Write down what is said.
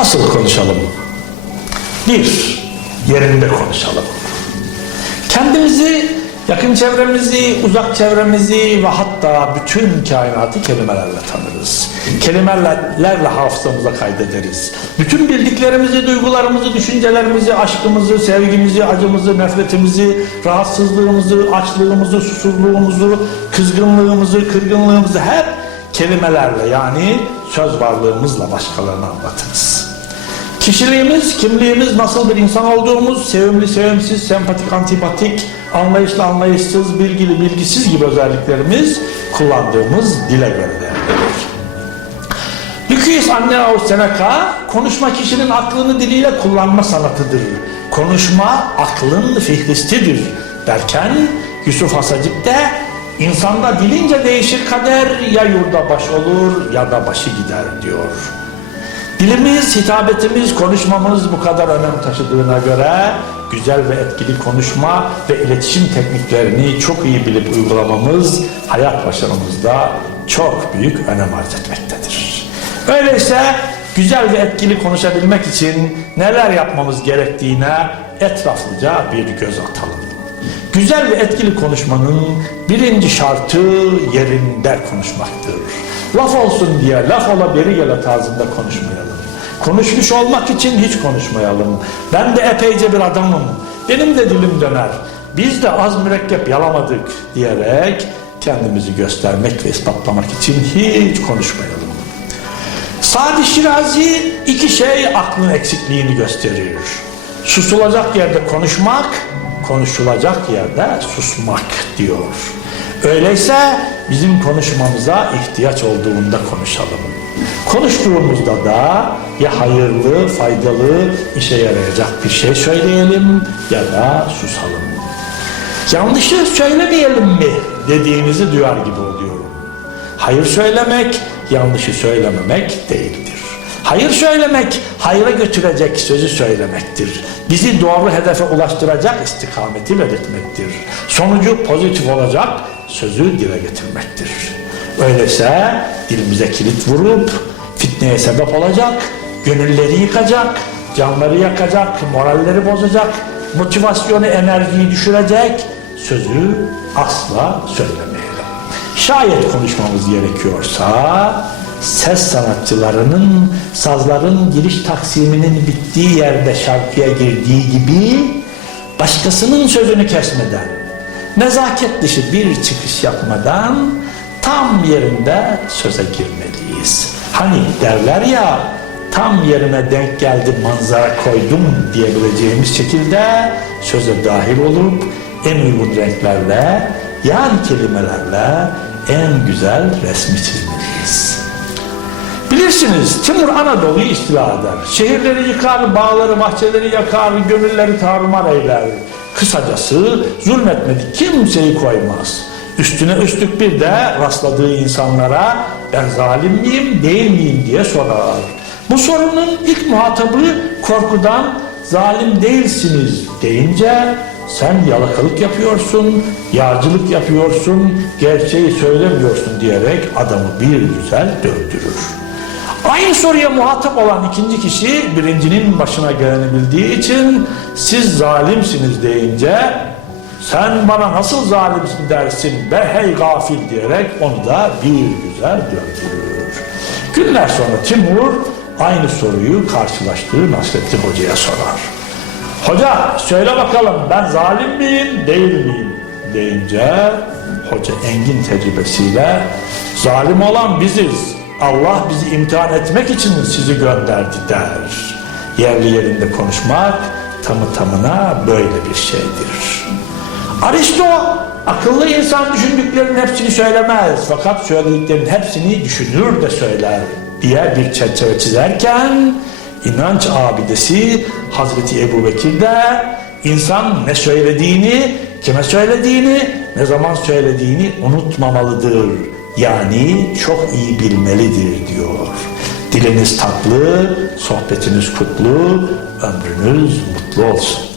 Nasıl konuşalım? Bir, yerinde konuşalım. Kendimizi, yakın çevremizi, uzak çevremizi ve hatta bütün kainatı kelimelerle tanırız. Kelimelerle hafızamıza kaydederiz. Bütün bildiklerimizi, duygularımızı, düşüncelerimizi, aşkımızı, sevgimizi, acımızı, nefretimizi, rahatsızlığımızı, açlığımızı, susuzluğumuzu, kızgınlığımızı, kırgınlığımızı hep kelimelerle yani söz varlığımızla başkalarına anlatırız. Kişiliğimiz, kimliğimiz, nasıl bir insan olduğumuz, sevimli, sevimsiz, sempatik, antipatik, anlayışlı, anlayışsız, bilgili, bilgisiz gibi özelliklerimiz kullandığımız dile göre değerlenir. Lüküs Anneaus Seneca, konuşma kişinin aklını diliyle kullanma sanatıdır. Konuşma aklın fihristidir derken Yusuf Hasacık de insanda dilince değişir kader ya yurda baş olur ya da başı gider diyor. Dilimiz, hitabetimiz, konuşmamız bu kadar önem taşıdığına göre güzel ve etkili konuşma ve iletişim tekniklerini çok iyi bilip uygulamamız hayat başarımızda çok büyük önem arz etmektedir. Öyleyse güzel ve etkili konuşabilmek için neler yapmamız gerektiğine etraflıca bir göz atalım. Güzel ve etkili konuşmanın birinci şartı yerinde konuşmaktır. Laf olsun diye laf ola beri gele tarzında konuşmayalım. Konuşmuş olmak için hiç konuşmayalım. Ben de epeyce bir adamım. Benim de dilim döner. Biz de az mürekkep yalamadık diyerek kendimizi göstermek ve ispatlamak için hiç konuşmayalım. Sadi Şirazi iki şey aklın eksikliğini gösterir. Susulacak yerde konuşmak, konuşulacak yerde susmak diyor. Öyleyse bizim konuşmamıza ihtiyaç olduğunda konuşalım. Konuştuğumuzda da ya hayırlı, faydalı, işe yarayacak bir şey söyleyelim ya da susalım. Yanlışı söylemeyelim mi dediğinizi duyar gibi oluyorum. Hayır söylemek, yanlışı söylememek değildir. Hayır söylemek, hayra götürecek sözü söylemektir. Bizi doğru hedefe ulaştıracak istikameti belirtmektir. Sonucu pozitif olacak sözü dile getirmektir. Öyleyse dilimize kilit vurup fitneye sebep olacak, gönülleri yıkacak, canları yakacak, moralleri bozacak, motivasyonu, enerjiyi düşürecek sözü asla söylemeyelim. Şayet konuşmamız gerekiyorsa ses sanatçılarının sazların giriş taksiminin bittiği yerde şarkıya girdiği gibi başkasının sözünü kesmeden nezaket dışı bir çıkış yapmadan tam yerinde söze girmeliyiz. Hani derler ya tam yerine denk geldi manzara koydum diyebileceğimiz şekilde söze dahil olup en uygun renklerle yani kelimelerle en güzel resmi çizmeliyiz. Bilirsiniz Timur Anadolu'yu istila eder. Şehirleri yıkar, bağları, bahçeleri yakar, gönülleri tarumar eyler. Kısacası zulmetmedi kimseyi koymaz. Üstüne üstlük bir de rastladığı insanlara ben zalim miyim değil miyim diye sorar. Bu sorunun ilk muhatabı korkudan zalim değilsiniz deyince sen yalakalık yapıyorsun, yağcılık yapıyorsun, gerçeği söylemiyorsun diyerek adamı bir güzel dövdürür. Aynı soruya muhatap olan ikinci kişi birincinin başına geleni bildiği için siz zalimsiniz deyince sen bana nasıl zalimsin dersin be hey gafil diyerek onu da bir güzel dövdürür. Günler sonra Timur aynı soruyu karşılaştığı Nasrettin Hoca'ya sorar. Hoca söyle bakalım ben zalim miyim değil miyim deyince hoca engin tecrübesiyle zalim olan biziz. Allah bizi imtihan etmek için sizi gönderdi der. Yerli yerinde konuşmak tamı tamına böyle bir şeydir. Aristo akıllı insan düşündüklerinin hepsini söylemez fakat söylediklerinin hepsini düşünür de söyler diye bir çerçeve çizerken inanç abidesi Hazreti Ebu Bekir de insan ne söylediğini, kime söylediğini, ne zaman söylediğini unutmamalıdır. Yani çok iyi bilmelidir diyor. Diliniz tatlı, sohbetiniz kutlu, ömrünüz mutlu olsun.